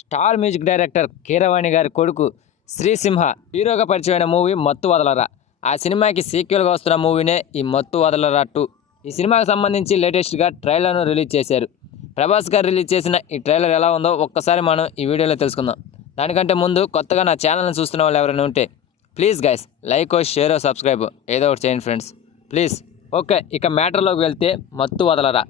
Star music director Keeravani గారి కొడుకు శ్రీసింహ హీరోగా పరిచయమైన మూవీ మత్తు వదలరా. ఆ సినిమాకి సీక్వెల్గా వస్తున్న మూవీనే ఈ మత్తు వదలరా 2. ఈ సినిమాకి సంబంధించి లేటెస్ట్గా ట్రైలర్ను రిలీజ్ చేశారు. ప్రభాస్ గారు రిలీజ్ చేసిన ఈ ట్రైలర్ ఎలా ఉందో ఒక్కసారి మనం ఈ వీడియోలో తెలుసుకుందాం. దానికంటే ముందు కొత్తగా నా ఛానల్ని చూస్తున్న వాళ్ళు ఎవరైనా ఉంటే please guys like share subscribe ఏదో ఒకటి చేయండి ఫ్రెండ్స్ ప్లీజ్. ఓకే, ఇక మ్యాటర్లోకి వెళ్తే మత్తు వదలరా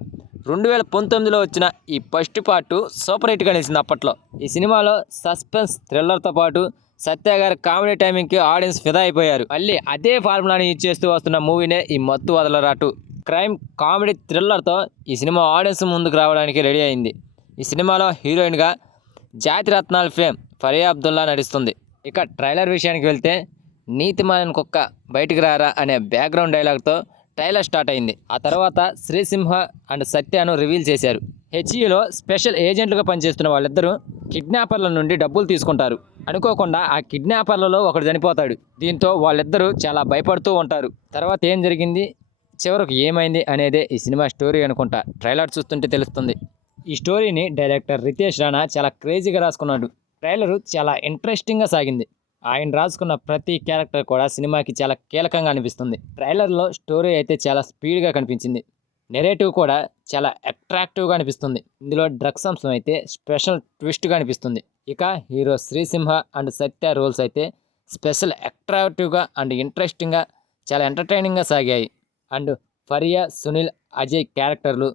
2019లో వచ్చిన ఈ ఫస్ట్ పార్ట్ సూపర్ హిట్గా నిలిచింది అప్పట్లో. ఈ సినిమాలో సస్పెన్స్ థ్రిల్లర్తో పాటు సత్య గారి కామెడీ టైమింగ్కి ఆడియన్స్ ఫిదా అయిపోయారు. మళ్ళీ అదే ఫార్ములాని యూజ్ చేస్తూ వస్తున్న మూవీనే ఈ మత్తు వదలరా 2. క్రైమ్ కామెడీ థ్రిల్లర్తో ఈ సినిమా ఆడియన్స్ ముందుకు రావడానికి రెడీ అయింది. ఈ సినిమాలో హీరోయిన్గా జాతిరత్నాల ఫేమ్ ఫరియా అబ్దుల్లా నటిస్తుంది. ఇక ట్రైలర్ విషయానికి వెళ్తే నీతిమాలిన కుక్క బయటికి రారా అనే బ్యాక్గ్రౌండ్ డైలాగ్తో ట్రైలర్ స్టార్ట్ అయింది. ఆ తర్వాత శ్రీసింహ అండ్ సత్యను రివీల్ చేశారు. హెచ్ఈలో స్పెషల్ ఏజెంట్లుగా పనిచేస్తున్న వాళ్ళిద్దరూ కిడ్నాపర్ల నుండి డబ్బులు తీసుకుంటారు. అనుకోకుండా ఆ కిడ్నాపర్లలో ఒకడు చనిపోతాడు. దీంతో వాళ్ళిద్దరూ చాలా భయపడుతూ ఉంటారు. తర్వాత ఏం జరిగింది, చివరకు ఏమైంది అనేదే ఈ సినిమా స్టోరీ అనుకుంటా. ట్రైలర్ చూస్తుంటే తెలుస్తుంది. ఈ స్టోరీని డైరెక్టర్ రితేష్ రాణా చాలా క్రేజీగా రాసుకున్నాడు. ట్రైలరు చాలా ఇంట్రెస్టింగ్గా సాగింది. ఆయన రాసుకున్న ప్రతి క్యారెక్టర్ కూడా సినిమాకి చాలా కీలకంగా అనిపిస్తుంది. ట్రైలర్లో స్టోరీ అయితే చాలా స్పీడ్గా కనిపించింది. నెరేటివ్ కూడా చాలా అట్రాక్టివ్గా అనిపిస్తుంది. ఇందులో డ్రగ్స్ అంశం అయితే స్పెషల్ ట్విస్ట్గా అనిపిస్తుంది. ఇక hero Srisimha and Satya roles అయితే స్పెషల్ అట్రాక్టివ్గా అండ్ ఇంట్రెస్టింగ్గా చాలా ఎంటర్టైనింగ్గా సాగాయి. అండ్ ఫరియా, సునీల్, అజయ్ క్యారెక్టర్లు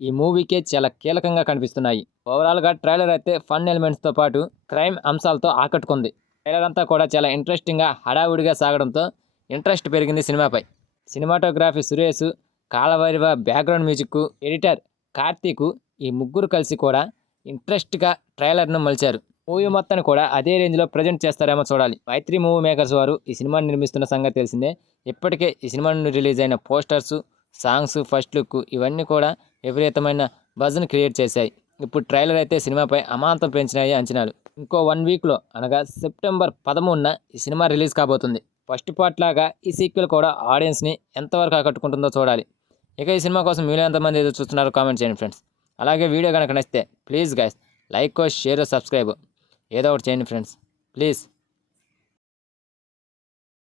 ఈ మూవీకే చాలా కీలకంగా కనిపిస్తున్నాయి. ఓవరాల్గా ట్రైలర్ అయితే ఫన్ ఎలిమెంట్స్తో పాటు క్రైమ్ అంశాలతో ఆకట్టుకుంది. ట్రైలర్ అంతా కూడా చాలా ఇంట్రెస్టింగ్గా హడావుడిగా సాగడంతో ఇంట్రెస్ట్ పెరిగింది సినిమాపై. Cinematography Suresh, Kaala Bhairava background music, editor Karthik ఈ ముగ్గురు కలిసి కూడా ఇంట్రెస్ట్గా ట్రైలర్ను మలిచారు. మూవీ మొత్తాన్ని కూడా అదే రేంజ్లో ప్రజెంట్ చేస్తారేమో చూడాలి. మైత్రి మూవీ మేకర్స్ వారు ఈ సినిమాని నిర్మిస్తున్న సంగతి తెలిసిందే. ఇప్పటికే ఈ సినిమా నుండి రిలీజ్ అయిన పోస్టర్స్, సాంగ్స్, ఫస్ట్ లుక్ ఇవన్నీ కూడా విపరీతమైన బజ్ని క్రియేట్ చేశాయి. ఇప్పుడు ట్రైలర్ అయితే సినిమాపై అమాంతం పెంచినాయి అంచనాలు. ఇంకో 1 వీక్లో అనగా సెప్టెంబర్ 13న ఈ సినిమా రిలీజ్ కాబోతుంది. ఫస్ట్ పార్ట్ లాగా ఈ సీక్వెల్ కూడా ఆడియన్స్ని ఎంతవరకు ఆకట్టుకుంటుందో చూడాలి. ఇక ఈ సినిమా కోసం మీరు ఎంతమంది ఎదురు చూస్తున్నారో కామెంట్ చేయండి ఫ్రెండ్స్. అలాగే వీడియో కనుక నచ్చితే please guys like share subscribe ఏదో ఒకటి చేయండి ఫ్రెండ్స్ ప్లీజ్.